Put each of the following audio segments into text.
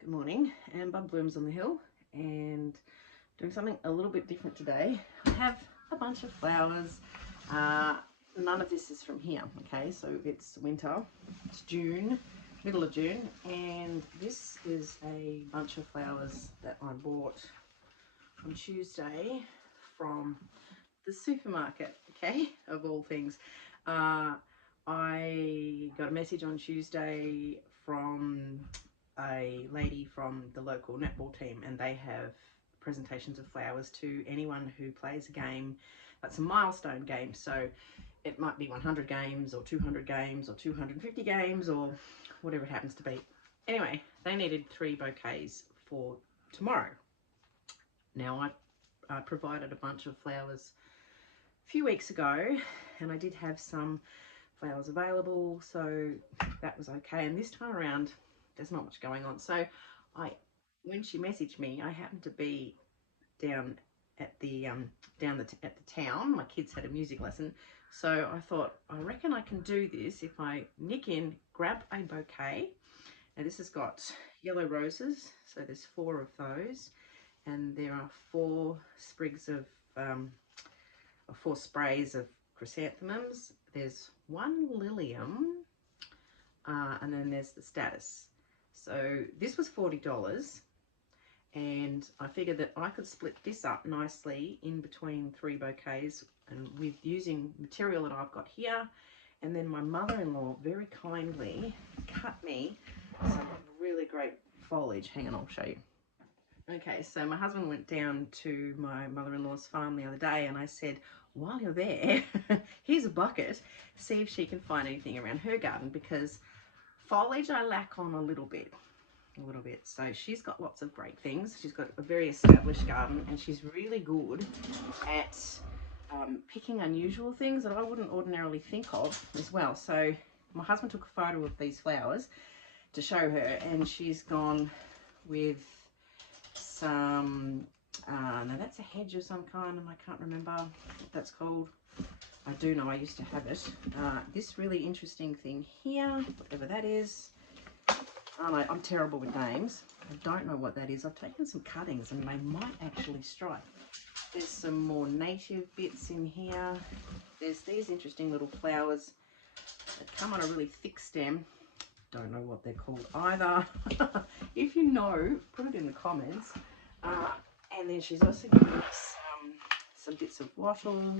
Good morning, and bud blooms on the hill, and doing something a little bit different today. I have a bunch of flowers. None of this is from here, okay? So it's winter, it's June, middle of June, and this is a bunch of flowers that I bought on Tuesday from the supermarket, okay, of all things. I got a message on Tuesday from a lady from the local netball team, and they have presentations of flowers to anyone who plays a game that's a milestone game. So it might be 100 games or 200 games or 250 games or whatever it happens to be. Anyway, they needed 3 bouquets for tomorrow. Now I provided a bunch of flowers a few weeks ago, and I did have some flowers available, so that was okay. And this time around there's not much going on, so when she messaged me, I happened to be down at the town. My kids had a music lesson, so I thought, I reckon I can do this if I nick in, grab a bouquet. Now this has got yellow roses, so there's 4 of those, and there are 4 sprigs of 4 sprays of chrysanthemums. There's 1 lilium, and then there's the status. So this was $40, and I figured that I could split this up nicely in between 3 bouquets, and with using material that I've got here. And then my mother-in-law very kindly cut me some really great foliage. Hang on, I'll show you. Okay, so my husband went down to my mother-in-law's farm the other day, and I said, while you're there, here's a bucket, see if she can find anything around her garden, because foliage I lack on a little bit. So she's got lots of great things. She's got a very established garden, and she's really good at picking unusual things that I wouldn't ordinarily think of as well. So my husband took a photo of these flowers to show her, and she's gone with some, now that's a hedge of some kind, and I can't remember what that's called. I do know I used to have it. This really interesting thing here, whatever that is. I'm terrible with names. I don't know what that is. I've taken some cuttings and they might actually strike. There's some more native bits in here. There's these interesting little flowers that come on a really thick stem. Don't know what they're called either. If you know, put it in the comments. And then she's also given us some bits of wattle.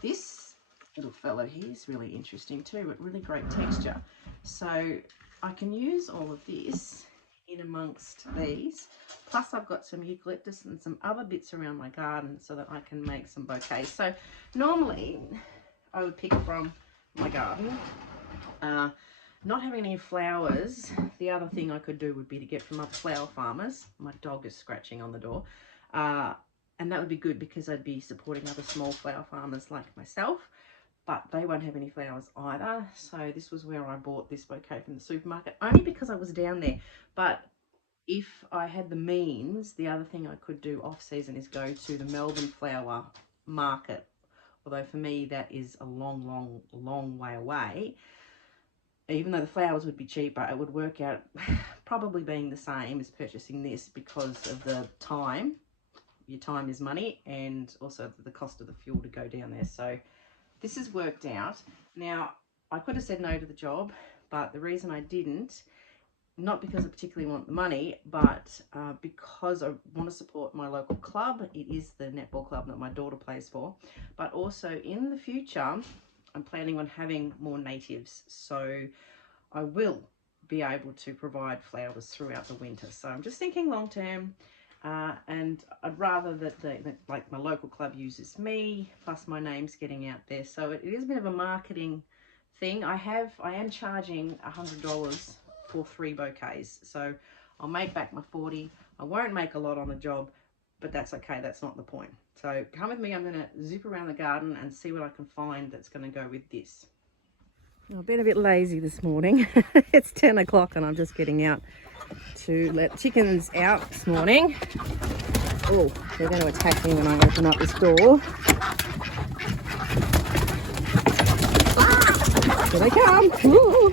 This little fellow, he's really interesting too, but really great texture. So I can use all of this in amongst these. Plus I've got some eucalyptus and some other bits around my garden so that I can make some bouquets. So normally I would pick from my garden. Not having any flowers, the other thing I could do would be to get from other flower farmers. My dog is scratching on the door. And that would be good because I'd be supporting other small flower farmers like myself, but they won't have any flowers either. So this was where I bought this bouquet from the supermarket, only because I was down there. But if I had the means, the other thing I could do off season is go to the Melbourne flower market. Although for me, that is a long way away. Even though the flowers would be cheaper, it would work out probably being the same as purchasing this because of the time. Your time is money, and also the cost of the fuel to go down there. So this has worked out. Now, I could have said no to the job, but the reason I didn't, not because I particularly want the money, but because I want to support my local club. It is the netball club that my daughter plays for. But also in the future, I'm planning on having more natives. So I will be able to provide flowers throughout the winter. So I'm just thinking long term. And I'd rather that like my local club uses me, plus my name's getting out there. So it is a bit of a marketing thing. I am charging $100 for 3 bouquets. So I'll make back my 40. I won't make a lot on the job, but that's okay. That's not the point. So come with me. I'm going to zip around the garden and see what I can find that's going to go with this. I've been a bit lazy this morning. It's 10 o'clock and I'm just getting out to let chickens out this morning. Oh, they're going to attack me when I open up this door. Here they come. Ooh.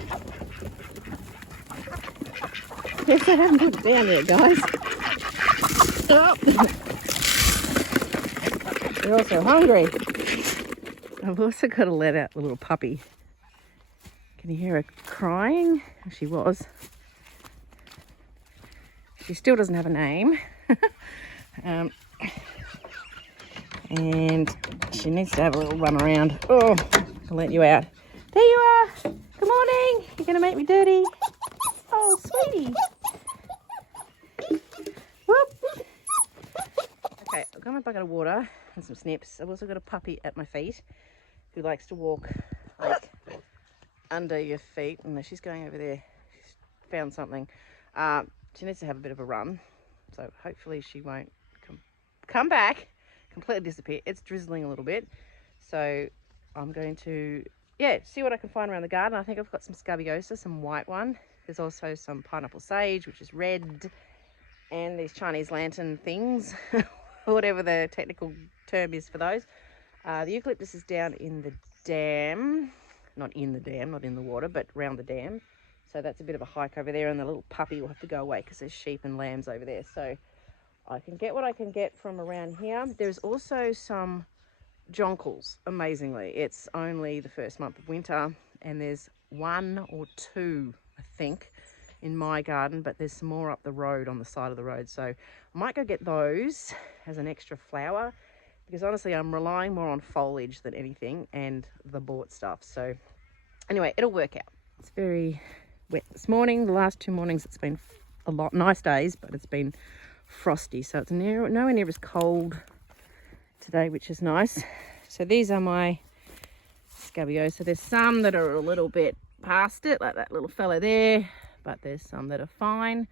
guess I haven't put it down yet, guys. Oh. They're also hungry. I've also got to let out the little puppy. Can you hear her crying? She was. She still doesn't have a name. And she needs to have a little run around. Oh, I'll let you out. There you are. Good morning. You're going to make me dirty. Oh, sweetie. Whoop. Okay, I've got my bucket of water and some snips. I've also got a puppy at my feet who likes to walk like under your feet. And she's going over there. She's found something. She needs to have a bit of a run. So hopefully she won't come back, completely disappear. It's drizzling a little bit. So I'm going to, see what I can find around the garden. I think I've got some scabiosa, some white one. There's also some pineapple sage, which is red. And these Chinese lantern things, whatever the technical term is for those. The eucalyptus is down in the dam. Not in the dam, not in the water, but around the dam. So that's a bit of a hike over there, and the little puppy will have to go away because there's sheep and lambs over there. So I can get what I can get from around here. There's also some jonquils, amazingly. It's only the first month of winter, and there's 1 or 2, I think, in my garden, but there's some more up the road on the side of the road. So I might go get those as an extra flower, because honestly, I'm relying more on foliage than anything and the bought stuff. So anyway, it'll work out. It's very wet this morning. The last 2 mornings it's been a lot nice days, but it's been frosty, so it's nowhere near as cold today, which is nice. So these are my scabiosa. There's some that are a little bit past it, like that little fella there, but there's some that are fine,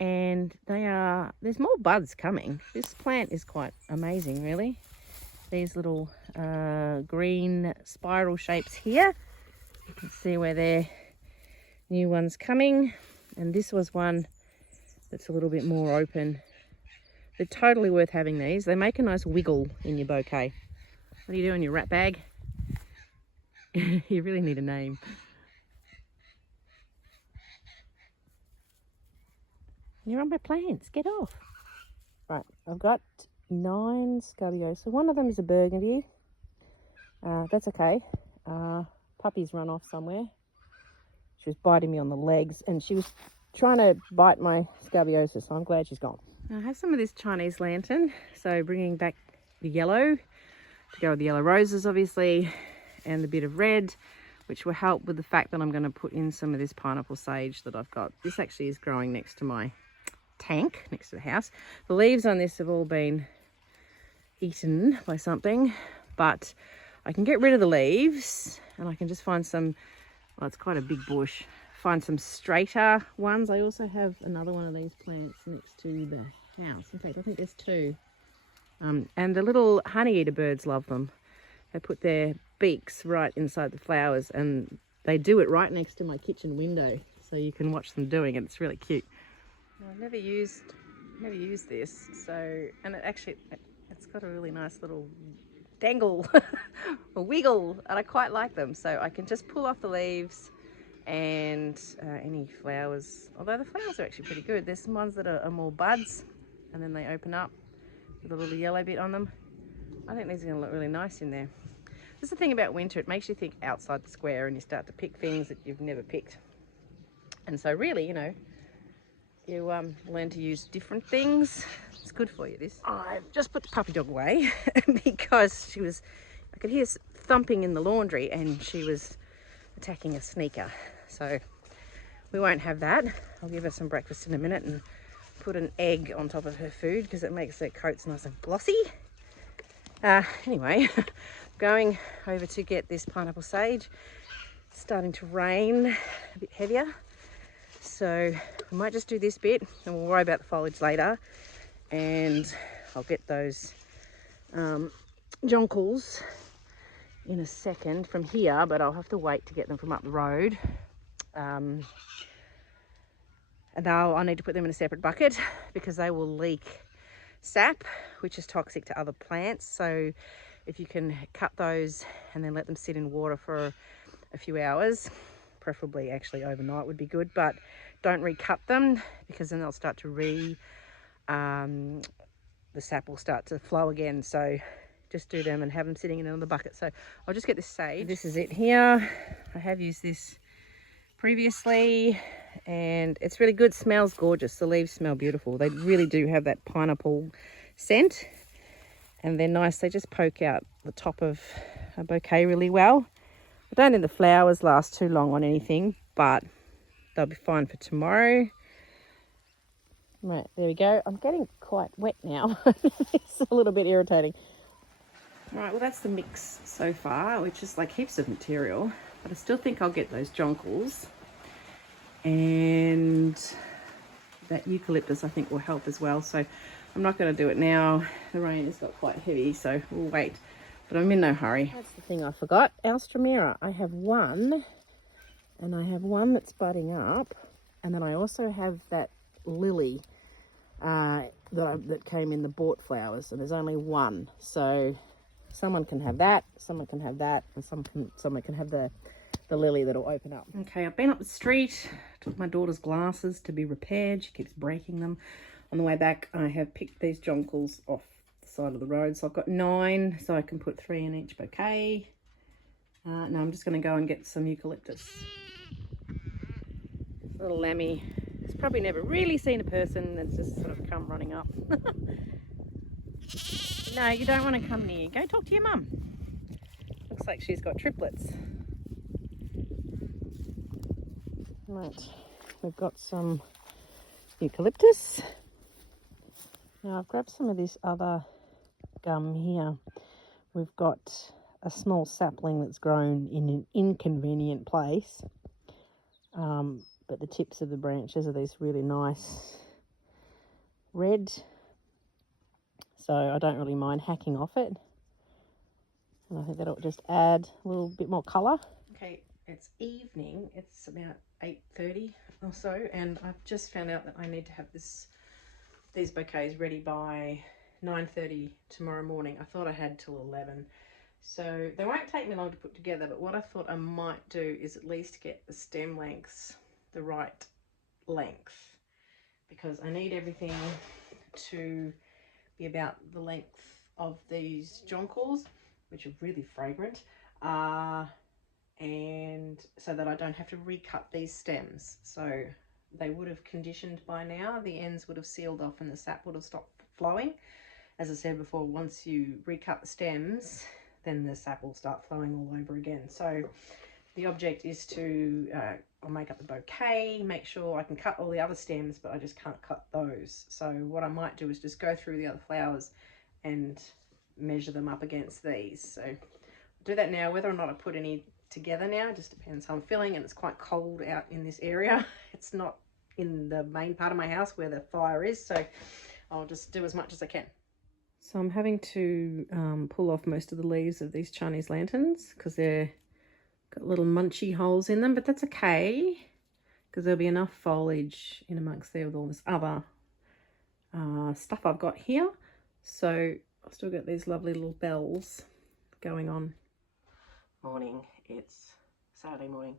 and there's more buds coming. This plant is quite amazing, really. These little green spiral shapes here, you can see where they're new ones coming, and this was one that's a little bit more open. They're totally worth having these. They make a nice wiggle in your bouquet. What do you do in your rat bag? You really need a name. You're on my plants, get off. Right, I've got 9 scabiosa. One of them is a burgundy. That's okay. Puppy's run off somewhere. She was biting me on the legs, and she was trying to bite my scabiosa, so I'm glad she's gone. I have some of this Chinese lantern, so bringing back the yellow to go with the yellow roses, obviously, and the bit of red, which will help with the fact that I'm going to put in some of this pineapple sage that I've got. This actually is growing next to my tank, next to the house. The leaves on this have all been eaten by something, but I can get rid of the leaves, and I can just find some, well, it's quite a big bush, find some straighter ones. I also have another one of these plants next to the house. In fact, I think there's 2. And the little honey-eater birds love them. They put their beaks right inside the flowers, and they do it right next to my kitchen window, so you can watch them doing it. It's really cute. I've never used this, so, and it's got a really nice little dangle, a wiggle, and I quite like them. So I can just pull off the leaves and any flowers, although the flowers are actually pretty good. There's some ones that are more buds, and then they open up with a little yellow bit on them. I think these are going to look really nice in there. This is the thing about winter, it makes you think outside the square, and you start to pick things that you've never picked. And so really, you know, you learn to use different things. It's good for you, this. I've just put the puppy dog away because I could hear thumping in the laundry, and she was attacking a sneaker. So we won't have that. I'll give her some breakfast in a minute and put an egg on top of her food because it makes her coats nice and glossy. Anyway, going over to get this pineapple sage. It's starting to rain a bit heavier, so we might just do this bit and we'll worry about the foliage later. And I'll get those jonquils in a second from here, but I'll have to wait to get them from up the road. And I need to put them in a separate bucket because they will leak sap, which is toxic to other plants. So if you can cut those and then let them sit in water for a few hours, preferably actually overnight would be good, but don't recut them, because then they'll start to the sap will start to flow again. So just do them and have them sitting in another bucket. So I'll just get this sage. This is it here. I have used this previously and it's really good. Smells gorgeous. The leaves smell beautiful. They really do have that pineapple scent and they're nice. They just poke out the top of a bouquet really well. I don't think the flowers last too long on anything, but they'll be fine for tomorrow. Right, there we go. I'm getting quite wet now. It's a little bit irritating. Right, well that's the mix so far, which is like heaps of material, but I still think I'll get those jonquils, and that eucalyptus I think will help as well. So I'm not going to do it now. The rain has got quite heavy, so we'll wait, but I'm in no hurry. That's the thing I forgot. Alstromera. I have one, and I have one that's budding up, and then I also have that lily that came in the bought flowers, and there's only one, so someone can have that, someone can have that, and someone can have the lily that'll open up. Okay, I've been up the street, took my daughter's glasses to be repaired. She keeps breaking them. On the way back I have picked these jonquils off the side of the road, so I've got 9, so I can put 3 in each bouquet. Now I'm just going to go and get some eucalyptus. Little Lammy. It's probably never really seen a person that's just sort of come running up. No, you don't want to come near. Go talk to your mum. Looks like she's got triplets. Right, we've got some eucalyptus. Now I've grabbed some of this other gum here. We've got a small sapling that's grown in an inconvenient place. But the tips of the branches are these really nice red. So I don't really mind hacking off it. And I think that'll just add a little bit more colour. Okay, it's evening. It's about 8:30 or so. And I've just found out that I need to have these bouquets ready by 9:30 tomorrow morning. I thought I had till 11. So they won't take me long to put together. But what I thought I might do is at least get the stem lengths the right length, because I need everything to be about the length of these jonquils, which are really fragrant, and so that I don't have to recut these stems. So they would have conditioned by now, the ends would have sealed off and the sap would have stopped flowing. As I said before, once you recut the stems, then the sap will start flowing all over again. So the object is to I'll make up the bouquet, make sure I can cut all the other stems, but I just can't cut those. So what I might do is just go through the other flowers and measure them up against these. So I'll do that now. Whether or not I put any together now just depends how I'm feeling, and it's quite cold out in this area. It's not in the main part of my house where the fire is, so I'll just do as much as I can. So I'm having to pull off most of the leaves of these Chinese lanterns because they're got little munchy holes in them, but that's okay because there'll be enough foliage in amongst there with all this other stuff I've got here. So I've still got these lovely little bells going on. Morning, it's Saturday morning.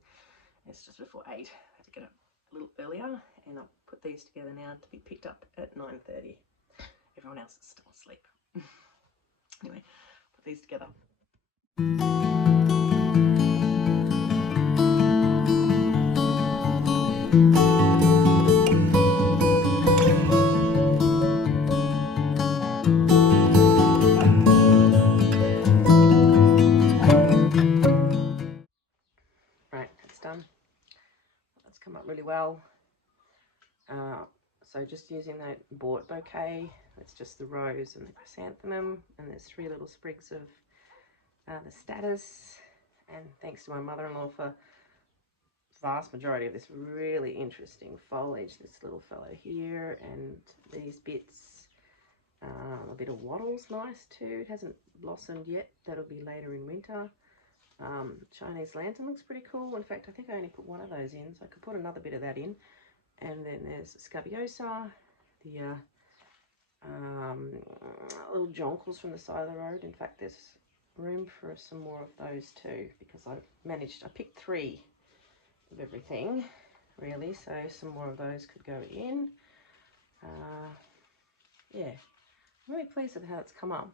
It's just before 8. I had to get up a little earlier, and I'll put these together now to be picked up at 9:30. Everyone else is still asleep. Anyway, put these together. Right, it's done. That's come up really well. So just using that bought bouquet, it's just the rose and the chrysanthemum, and there's 3 little sprigs of the status. And thanks to my mother-in-law for vast majority of this really interesting foliage. This little fellow here, and these bits. A bit of wattle's nice too. It hasn't blossomed yet. That'll be later in winter. Chinese lantern looks pretty cool. In fact, I think I only put one of those in, so I could put another bit of that in. And then there's scabiosa, the little jonquils from the side of the road. In fact, there's room for some more of those too, because I picked 3 of everything. really, so some more of those could go in. Yeah, I'm really pleased with how it's come up.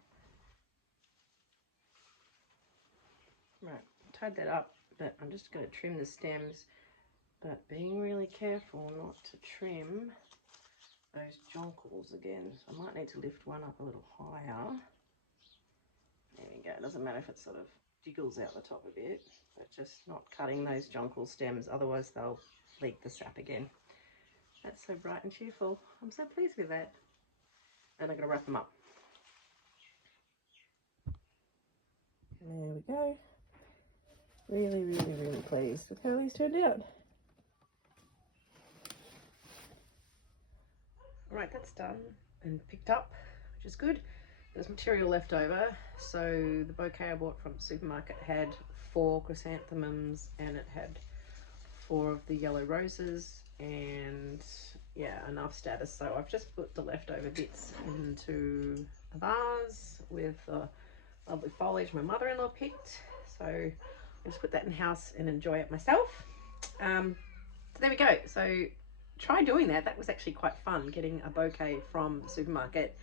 Right, tied that up, but I'm just going to trim the stems, but being really careful not to trim those jonquils again. So I might need to lift one up a little higher. There we go. It doesn't matter if it sort of jiggles out the top a bit, but just not cutting those jonquil stems, otherwise they'll leak the sap again. That's so bright and cheerful. I'm so pleased with that. And I'm going to wrap them up. There we go. Really, really, really pleased with how these turned out. Alright, that's done and picked up, which is good. There's material left over, so the bouquet I bought from the supermarket had 4 chrysanthemums and it had 4 of the yellow roses, and yeah, enough status. So I've just put the leftover bits into a vase with the lovely foliage my mother-in-law picked. So I'll just put that in house and enjoy it myself. So there we go. So try doing that. That was actually quite fun, getting a bouquet from the supermarket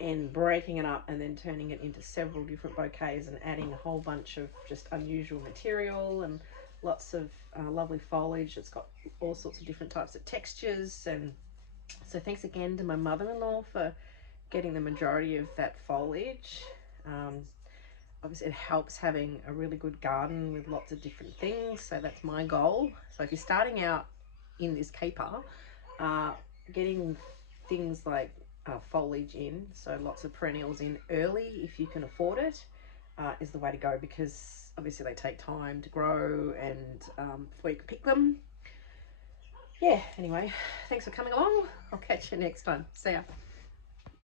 and breaking it up and then turning it into several different bouquets and adding a whole bunch of just unusual material and lots of lovely foliage. It's got all sorts of different types of textures. And so thanks again to my mother-in-law for getting the majority of that foliage. Obviously it helps having a really good garden with lots of different things, so that's my goal. So if you're starting out in this caper, getting things like foliage in, so lots of perennials in early if you can afford it, is the way to go, because obviously they take time to grow and before you can pick them. Yeah, anyway, thanks for coming along. I'll catch you next time. See ya.